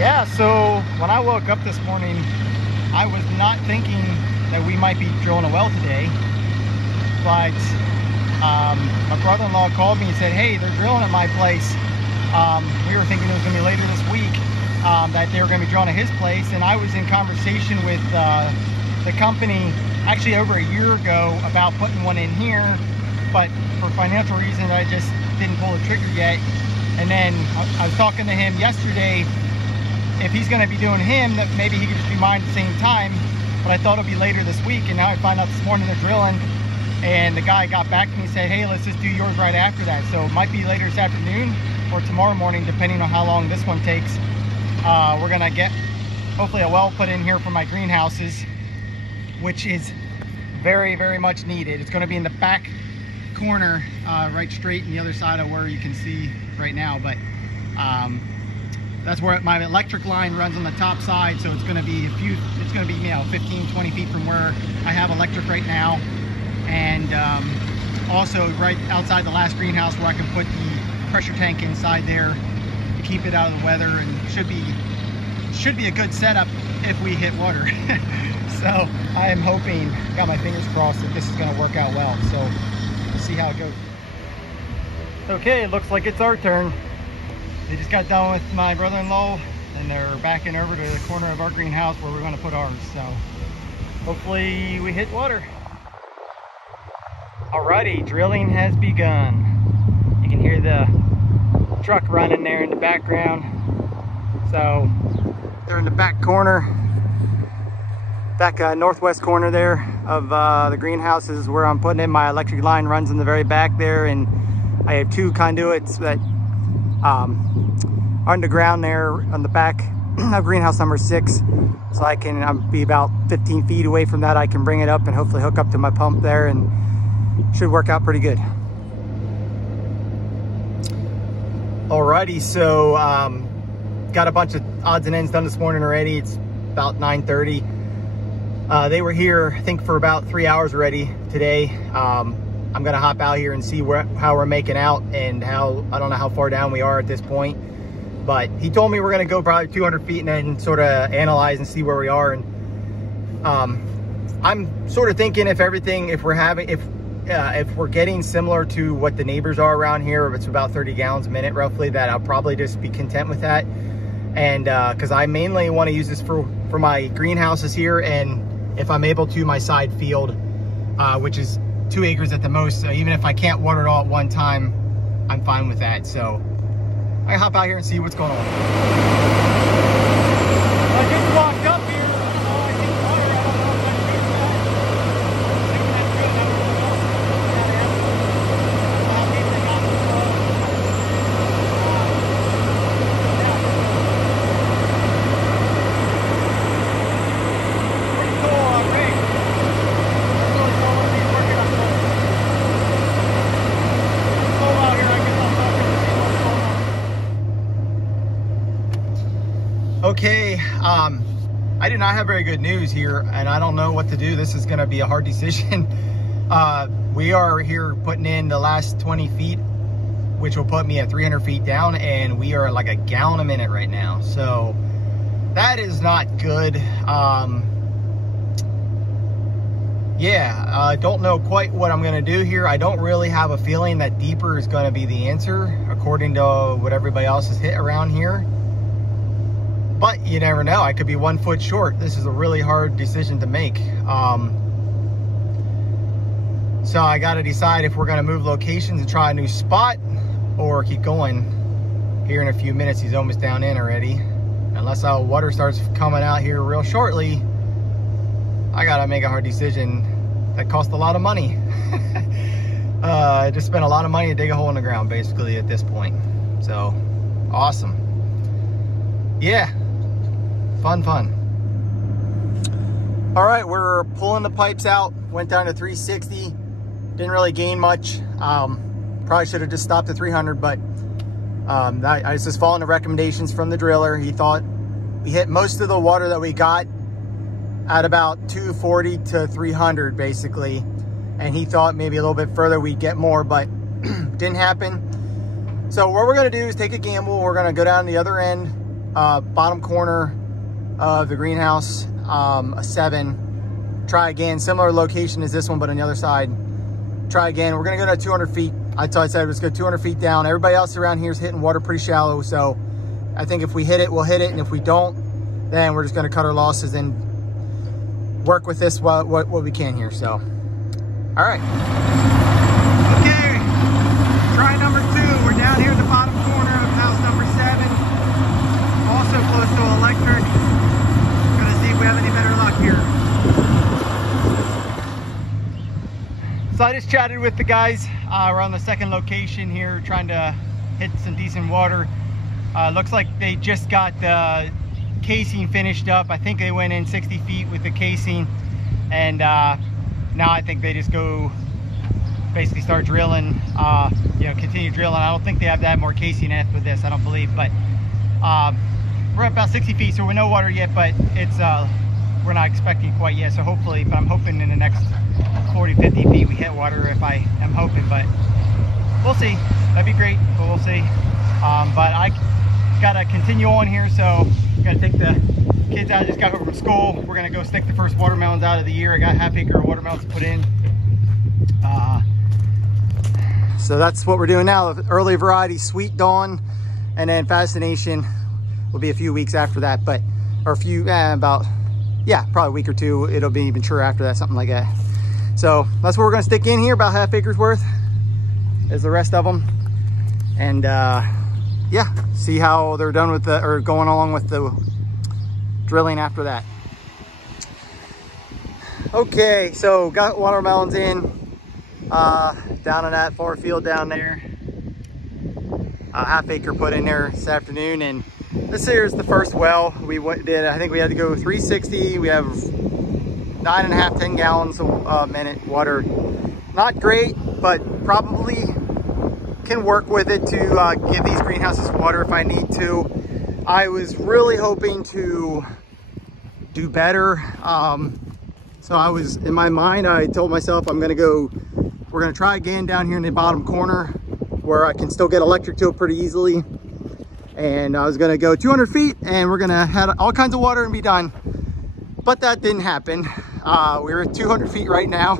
Yeah, so when I woke up this morning, I was not thinking that we might be drilling a well today, but my brother-in-law called me and said, hey, they're drilling at my place. We were thinking it was going to be later this week, that they were going to be drilling at his place, and I was in conversation with the company actually over a year ago about putting one in here, but for financial reasons I just didn't pull the trigger yet. And then I was talking to him yesterday, if he's going to be doing him, that maybe he could just do mine at the same time, but I thought it'd be later this week, and now I find out this morning they're drilling, and the guy got back to me and said, hey, let's just do yours right after that. So it might be later this afternoon or tomorrow morning, depending on how long this one takes. We're going to get hopefully a well put in here for my greenhouses, which is very, very much needed. It's going to be in the back corner, right straight in the other side of where you can see right now, but that's where my electric line runs on the top side, so it's going to be 15, 20 feet from where I have electric right now. And also right outside the last greenhouse where I can put the pressure tank inside there to keep it out of the weather, and should be a good setup if we hit water. So I am hoping, got my fingers crossed, that this is going to work out well. So we'll see how it goes. Okay, it looks like it's our turn. They just got done with my brother-in-law, and they're backing over to the corner of our greenhouse where we're going to put ours. So hopefully we hit water. Alrighty, drilling has begun. You can hear the truck running there in the background. So they're in the back corner, northwest corner there of the greenhouses where I'm putting in. My electric line runs in the very back there, and I have two conduits that are underground there on the back of greenhouse number 6, so I can be about 15 feet away from that. I can bring it up and hopefully hook up to my pump there, and should work out pretty good. Alrighty, so got a bunch of odds and ends done this morning already. It's about 9:30. They were here, I think, for about 3 hours already today. I'm gonna hop out here and see how we're making out, and I don't know how far down we are at this point, but he told me we're gonna go probably 200 feet and then sort of analyze and see where we are. And I'm sort of thinking if we're getting similar to what the neighbors are around here, if it's about 30 gallons a minute roughly, that I'll probably just be content with that. And because I mainly want to use this for my greenhouses here, and if I'm able to, my side field, which is 2 acres at the most. So even if I can't water it all at one time, I'm fine with that. So I hop out here and see what's going on. I just walked up here. I think water, I don't know if I should do that. Thinking that's good. I don't know. Pretty cool rig. Really cool when he's working on gold. It's cold out here. I guess I'll stop here and see what's going on. Okay, I do not have very good news here, and I don't know what to do. This is going to be a hard decision. We are here putting in the last 20 feet, which will put me at 300 feet down, and we are like a gallon a minute right now. So that is not good. Yeah, I don't know quite what I'm going to do here. I don't really have a feeling that deeper is going to be the answer, according to what everybody else has hit around here. But you never know. I could be 1 foot short. This is a really hard decision to make. So I got to decide if we're going to move locations and try a new spot or keep going. Here in a few minutes, he's almost down in already. Unless our water starts coming out here real shortly, I got to make a hard decision that cost a lot of money. I just spent a lot of money to dig a hole in the ground, basically, at this point. So, awesome. Yeah. Fun. All right, we're pulling the pipes out. Went down to 360. Didn't really gain much. Probably should have just stopped at 300, but I was just following the recommendations from the driller. He thought we hit most of the water that we got at about 240 to 300, basically. And he thought maybe a little bit further we'd get more, but didn't happen. So what we're gonna do is take a gamble. We're gonna go down the other end bottom corner of the greenhouse, a 7. Try again, similar location as this one, but on the other side. Try again. We're gonna go to 200 feet. I said let's go 200 feet down. Everybody else around here is hitting water pretty shallow, so I think if we hit it, we'll hit it, and if we don't, then we're just gonna cut our losses and work with this what we can here. So, all right. Okay, try number 2. We're down here in the bottom corner of house number 7. Also close to electric. Gonna see if we have any better luck here. So I just chatted with the guys. We're on the second location here, trying to hit some decent water. Looks like they just got the casing finished up. I think they went in 60 feet with the casing, and now I think they just go basically start drilling, you know, continue drilling. I don't think they have that more casing after this, I don't believe, but we're at about 60 feet, so we're no water yet, but it's we're not expecting quite yet, so hopefully, but I'm hoping in the next 40-50 feet we hit water, if I am hoping, but we'll see. That'd be great, but we'll see. But I gotta continue on here, so gotta take the kids out. I just got home from school. We're gonna go stick the first watermelons out of the year. I got ½ acre of watermelons to put in. So that's what we're doing now. Early variety, Sweet Dawn, and then Fascination will be a few weeks after that, but or a few about, yeah, probably a week or two. It'll be mature after that, something like that. So that's what we're gonna stick in here, about ½ acre's worth is the rest of them, and yeah, see how they're done with the, or going along with the drilling after that. Okay, so got watermelons in down in that far field down there. ½ acre put in there this afternoon, and this here is the first well we did. I think we had to go 360. We have 9.5, 10 gallons a minute water. Not great, but probably can work with it to give these greenhouses water if I need to. I was really hoping to do better. So I was, in my mind, I told myself we're gonna try again down here in the bottom corner where I can still get electric to it pretty easily. And I was gonna go 200 feet and we're gonna have all kinds of water and be done. But that didn't happen. We're at 200 feet right now,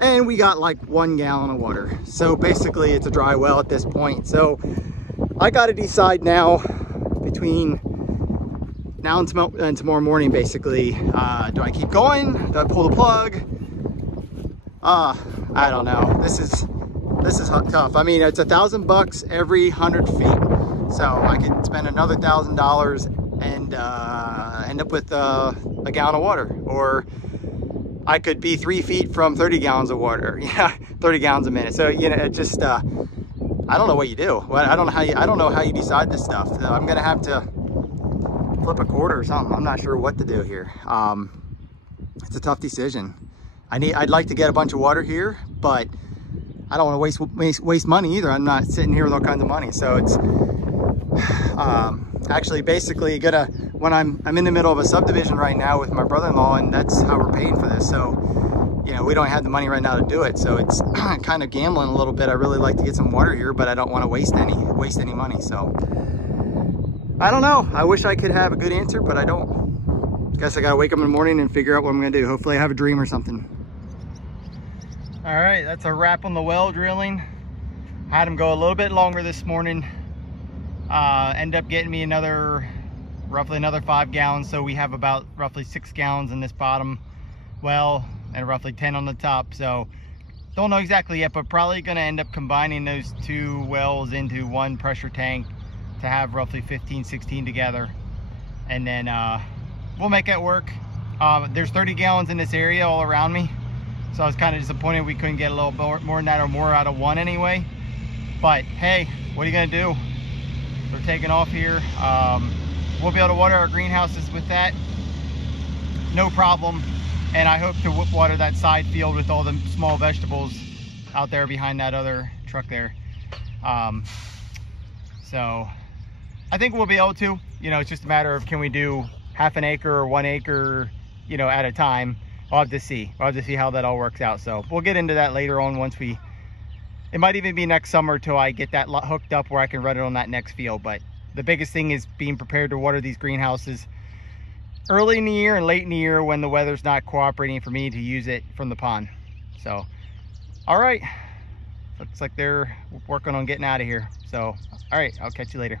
and we got like 1 gallon of water. So basically it's a dry well at this point. So I got to decide now between now and tomorrow morning, basically. Do I keep going? Do I pull the plug? I don't know. This is tough. I mean, it's $1,000 every 100 feet. So I could spend another $1,000 and end up with a gallon of water, or I could be 3 feet from 30 gallons of water. Yeah, 30 gallons a minute. So, you know, it just, I don't know what you do. I don't know how you decide this stuff. I'm gonna have to flip a quarter or something. I'm not sure what to do here. It's a tough decision. I'd like to get a bunch of water here, but I don't want to waste money either. I'm not sitting here with all kinds of money. So it's actually basically when I'm in the middle of a subdivision right now with my brother-in-law, and that's how we're paying for this. So, you know, we don't have the money right now to do it. So it's kind of gambling a little bit. I really like to get some water here, but I don't want to waste any money. So I don't know. I wish I could have a good answer, but I don't. Guess I gotta wake up in the morning and figure out what I'm gonna do. Hopefully I have a dream or something. All right, that's a wrap on the well drilling. Had them go a little bit longer this morning. End up getting me roughly another 5 gallons. So we have about roughly 6 gallons in this bottom well and roughly 10 on the top. So don't know exactly yet, but probably gonna end up combining those 2 wells into one pressure tank to have roughly 15, 16 together. And then we'll make it work. There's 30 gallons in this area all around me. So I was kind of disappointed we couldn't get a little more than that, or more out of one anyway. But hey, what are you gonna do? We're taking off here. We'll be able to water our greenhouses with that, no problem. And I hope to water that side field with all the small vegetables out there behind that other truck there. So I think we'll be able to. You know, it's just a matter of, can we do ½ an acre or 1 acre, you know, at a time. We'll have to see. We'll have to see how that all works out. So we'll get into that later on once it might even be next summer till I get that hooked up where I can run it on that next field. But the biggest thing is being prepared to water these greenhouses early in the year and late in the year when the weather's not cooperating for me to use it from the pond. So, all right, looks like they're working on getting out of here. So, all right, I'll catch you later.